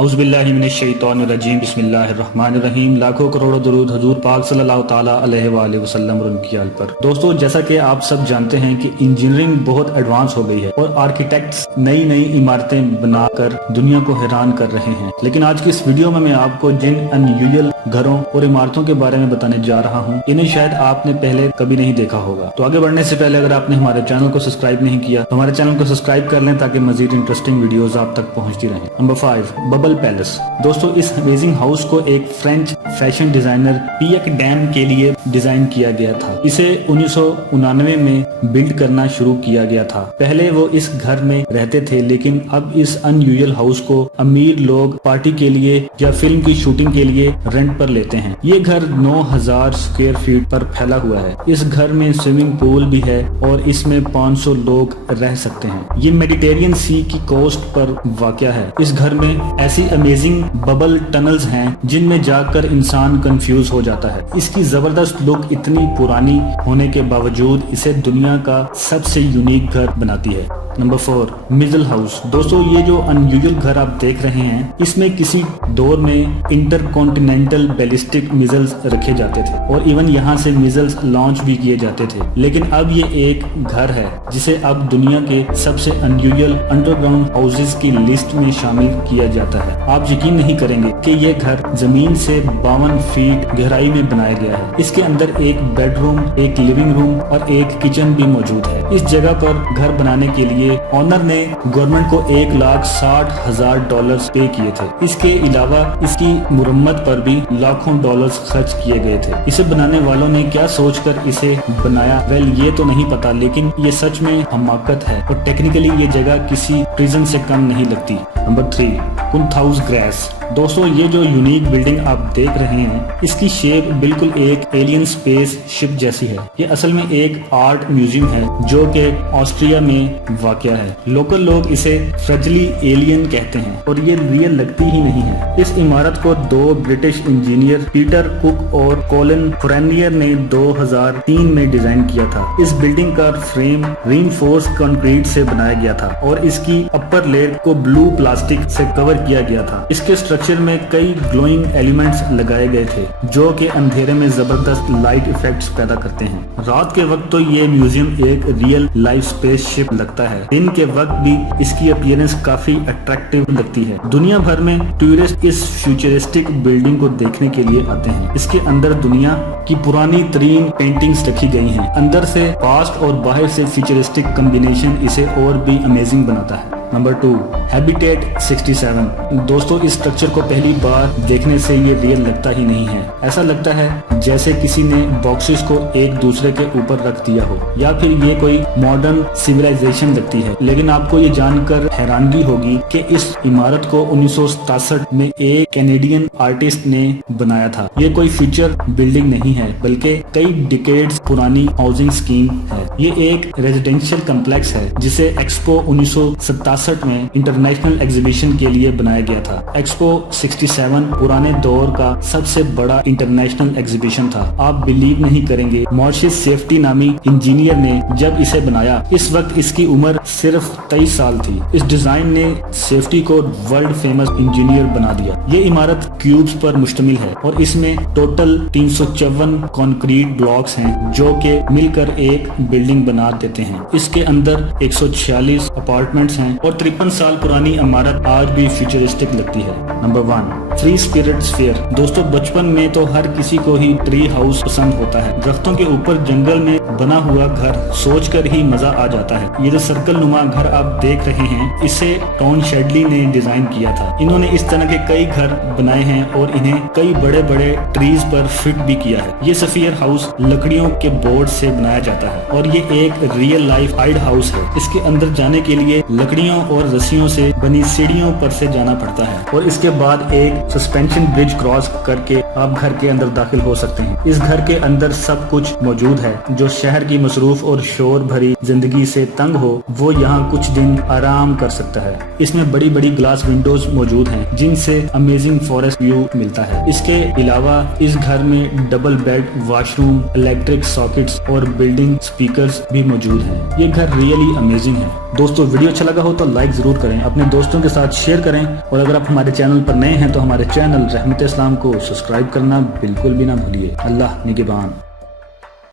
اعوذ باللہ من الشیطان الرجیم بسم اللہ الرحمن الرحیم۔ لاکھوں کروڑوں درود حضور پاک صلی اللہ تعالیٰ علیہ وآلہ وسلم اور ان کی آل پر۔ دوستو، جیسا کہ آپ سب جانتے ہیں کہ انجینئرنگ بہت ایڈوانس ہو گئی ہے اور آرکیٹیکٹس نئی نئی عمارتیں بنا کر دنیا کو حیران کر رہے ہیں، لیکن آج کی اس ویڈیو میں آپ کو جن انیوژل گھروں اور عمارتوں کے بارے میں بتانے جا رہا ہوں انہیں شاید آپ نے پہلے کبھی نہیں دیکھا ہوگا۔ تو آگے بڑھنے سے پہلے اگر آپ نے ہمارے چینل کو سبسکرائب نہیں کیا تو ہمارے چینل کو سبسکرائب کر لیں تاکہ مزید انٹرسٹنگ ویڈیوز آپ تک پہنچتی رہیں۔ Number 5، bubble palace. دوستو، اس امیزنگ ہاؤس کو ایک فرینچ فیشن ڈیزائنر پیک ڈیم کے لیے ڈیزائن کیا گیا تھا۔ اسے 1999 میں بلڈ کرنا شروع کیا گیا تھا۔ پہلے وہ اس گھر میں رہتے تھے، لیکن اب اس انیوژل ہاؤس کو امیر لوگ پارٹی کے لیے یا فلم کی شوٹنگ کے لیے رینٹ پر لیتے ہیں۔ یہ گھر 9000 اسکوائر فیٹ پر پھیلا ہوا ہے۔ اس گھر میں سوئمنگ پول بھی ہے اور اس میں 500 لوگ رہ سکتے ہیں۔ یہ میڈیٹرینین سی کی کوسٹ پر واقع ہے۔ اس گھر میں ایسی امیزنگ ببل ٹنلز ہیں جن میں جا کر انسان کنفیوز ہو جاتا ہے۔ اس کی زبردست لک اتنی پرانی ہونے کے باوجود اسے دنیا کا سب سے یونیک گھر بناتی ہے۔ نمبر 4، میزل ہاؤس۔ دوستو، یہ جو انیوژل گھر آپ دیکھ رہے ہیں اس میں کسی دور میں انٹر کانٹیننٹل بیلسٹک میزلز رکھے جاتے تھے اور ایون یہاں سے میزلز لانچ بھی کیے جاتے تھے، لیکن اب یہ ایک گھر ہے جسے اب دنیا کے سب سے انیوژل انڈر گراؤنڈ ہاؤسز کی لسٹ میں شامل کیا جاتا ہے۔ آپ یقین نہیں کریں گے کہ یہ گھر زمین سے 52 فیٹ گہرائی میں بنایا گیا ہے۔ اس کے اندر ایک بیڈ روم، ایک لیونگ روم اور ایک کچن بھی موجود ہے۔ اس جگہ پر گھر بنانے کے لیے آنر نے گورنمنٹ کو $1,60,000 پے کیے تھے۔ اس کے علاوہ اس کی مرمت پر بھی لاکھوں ڈالرز خرچ کیے گئے تھے۔ اسے بنانے والوں نے کیا سوچ کر اسے بنایا، یہ تو نہیں پتا، لیکن یہ سچ میں حماقت ہے اور ٹیکنیکلی یہ جگہ کسی پریزن سے کم نہیں لگتی۔ نمبر 3، کنتھ ہاؤس گریس۔ دوستو، یہ جو یونیک بلڈنگ آپ دیکھ رہے ہیں اس کی شیپ بالکل ایک ایلین اسپیس شپ جیسی ہے۔ یہ اصل میں ایک آرٹ میوزیم ہے جو کہ آسٹریا میں واقع ہے۔ لوکل لوگ اسے فرجلی ایلین کہتے ہیں اور یہ ریئل لگتی ہی نہیں ہے۔ اس عمارت کو 2 برٹش انجینئر پیٹر کک اور کولن فرینیئر نے 2003 میں ڈیزائن کیا تھا۔ اس بلڈنگ کا فریم ری انفورس کنکریٹ سے بنایا گیا تھا اور اس کی اپر لیئر کو بلو پلاسٹک سے کور کیا گیا تھا۔ اس کے اسٹرکچر میں کئی گلوئنگ ایلیمنٹس لگائے گئے تھے جو کہ اندھیرے میں زبردست لائٹ ایفیکٹس پیدا کرتے ہیں۔ رات کے وقت تو یہ میوزیم ایک ریئل لائف اسپیس شپ لگتا ہے، دن کے وقت بھی اس کی اپیرنس کافی اٹریکٹیو لگتی ہے۔ دنیا بھر میں ٹورسٹ اس فیوچرسٹک بلڈنگ کو دیکھنے کے لیے آتے ہیں۔ اس کے اندر دنیا کی پرانی ترین پینٹنگز رکھی گئی ہیں۔ اندر سے پاسٹ اور باہر سے فیوچرسٹک کمبینیشن اسے اور بھی امیزنگ بناتا ہے۔ Number 2، habitat 67۔ دوستو، اس اسٹرکچر کو پہلی بار دیکھنے سے یہ ریئل لگتا ہی نہیں ہے۔ ایسا لگتا ہے جیسے کسی نے باکسز کو ایک دوسرے کے اوپر رکھ دیا ہو یا پھر یہ کوئی ماڈرن سیولائزیشن لگتی ہے، لیکن آپ کو یہ جان کر حیرانگی ہوگی کہ اس عمارت کو 1967 میں ایک کینیڈین آرٹسٹ نے بنایا تھا۔ یہ کوئی فیوچر بلڈنگ نہیں ہے بلکہ کئی ڈیکیڈز پرانی ہاؤسنگ اسکیم ہے۔ یہ ایک ریزیڈینشیل کمپلیکس ہے جسے ایکسپو 1967 میں انٹرنیشنل ایگزیبیشن کے لیے بنایا گیا تھا۔ ایکسپو 67 پرانے دور کا سب سے بڑا انٹرنیشنل ایگزیبیشن تھا۔ آپ بلیو نہیں کریں گے، مارشس سیفٹی نامی انجینئر نے جب اسے بنایا اس وقت اس کی عمر صرف 23 سال تھی۔ اس ڈیزائن نے سیفٹی کو ورلڈ فیمس انجینئر بنا دیا۔ یہ عمارت کیوبز پر مشتمل ہے اور اس میں ٹوٹل 354 کنکریٹ بلاکس ہیں جو کہ مل کر ایک بلڈنگ بنا دیتے ہیں۔ اس کے اندر 146 اپارٹمنٹس ہیں اور 53 سال پرانی عمارت آج بھی فیوچرسٹک لگتی ہے۔ Number 1، tree spirit sphere. دوستو، بچپن میں تو ہر کسی کو ہی ٹری ہاؤس پسند ہوتا ہے۔ درختوں کے اوپر جنگل میں بنا ہوا گھر سوچ کر ہی مزہ آ جاتا ہے۔ یہ جو سرکل نما گھر آپ دیکھ رہے ہیں اسے ٹون شیڈلی نے ڈیزائن کیا تھا۔ انہوں نے اس طرح کے کئی گھر بنائے ہیں اور انہیں کئی بڑے بڑے ٹریز پر فٹ بھی کیا ہے۔ یہ اسفیئر ہاؤس لکڑیوں کے بورڈ سے بنایا جاتا ہے اور یہ ایک ریئل لائف ہائیڈ ہاؤس ہے۔ اس کے اندر جانے کے لیے لکڑیوں اور رسیوں سے بنی سیڑھیوں پر سے جانا پڑتا ہے اور اس کے بعد ایک سسپینشن برج کراس کر کے آپ گھر کے اندر داخل ہو سکتے ہیں۔ اس گھر کے اندر سب کچھ موجود ہے۔ جو شہر کی مصروف اور شور بھری زندگی سے تنگ ہو وہ یہاں کچھ دن آرام کر سکتا ہے۔ اس میں بڑی بڑی گلاس ونڈوز موجود ہیں جن سے امیزنگ فارسٹ ویو ملتا ہے۔ اس کے علاوہ اس گھر میں double bed, washroom, electric sockets اور بلڈنگ سپیکرز بھی موجود ہیں۔ یہ گھر ریئلی امیزنگ ہے۔ دوستو ویڈیو اچھا لگا ہو تو لائک ضرور کریں، اپنے دوستوں کے ساتھ شیئر کریں، اور اگر آپ ہمارے چینل پر نئے ہیں تو ہمارے چینل رحمت اسلام کو سبسکرائب کرنا بالکل بھی نہ بھولیے۔ اللہ نگہبان۔